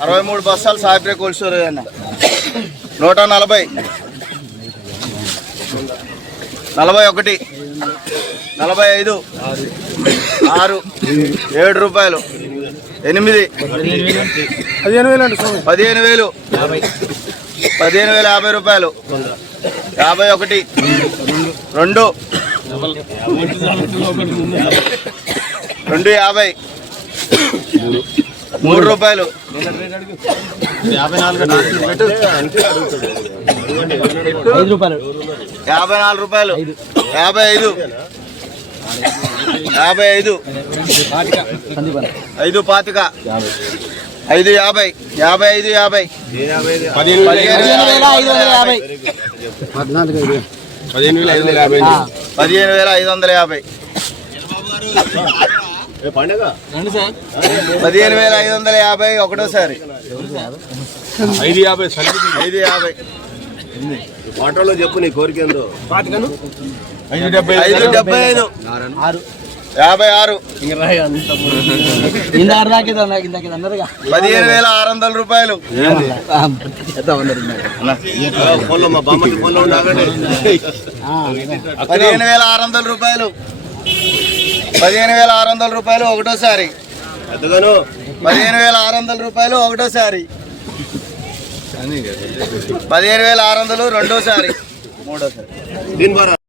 అరవై మూడు బస్సాలు సాయిప్రే కోల్డ్ అన్న. నూట నలభై. నలభై ఒకటి. నలభై ఐదు. ఆరు. ఏడు రూపాయలు. ఎనిమిది. పదిహేను వేలు పదిహేను వేలు. పదిహేను వేల యాభై రూపాయలు. యాభై ఒకటి. రెండు. రెండు యాభై. మూడు రూపాయలు. యాభై నాలుగు రూపాయలు. యాభై ఐదు. యాభై ఐదు. ఐదు. పాతిక. ఐదు యాభై. యాభై ఐదు యాభై. పదిహేను పదిహేను వేల ఐదు వందల యాభై. పదిహేను వేల ఐదు వందల యాభై. పదిహేను వేల ఐదు వందల యాభై. పదిహేను వేల ఐదు వందల యాభై ఒకటోసారి. ఐదు యాభై ఐదు యాభై. మాటల్లో చెప్పు నీ కోరిక ఐదు డెబ్బై ఐదు. డెబ్బై ఐదు. ఆరు. యాభై ఆరు. పదిహేను వేల ఆరు వందల రూపాయలు. పదిహేను వేల ఆరు వందల రూపాయలు. పదిహేను వేల ఆరు వందల రూపాయలు ఒకటోసారి. పదిహేను వేల ఆరు వందల రూపాయలు ఒకటోసారి. పదిహేను వేల ఆరు వందలు రెండోసారి. మూడోసారి. దీని ద్వారా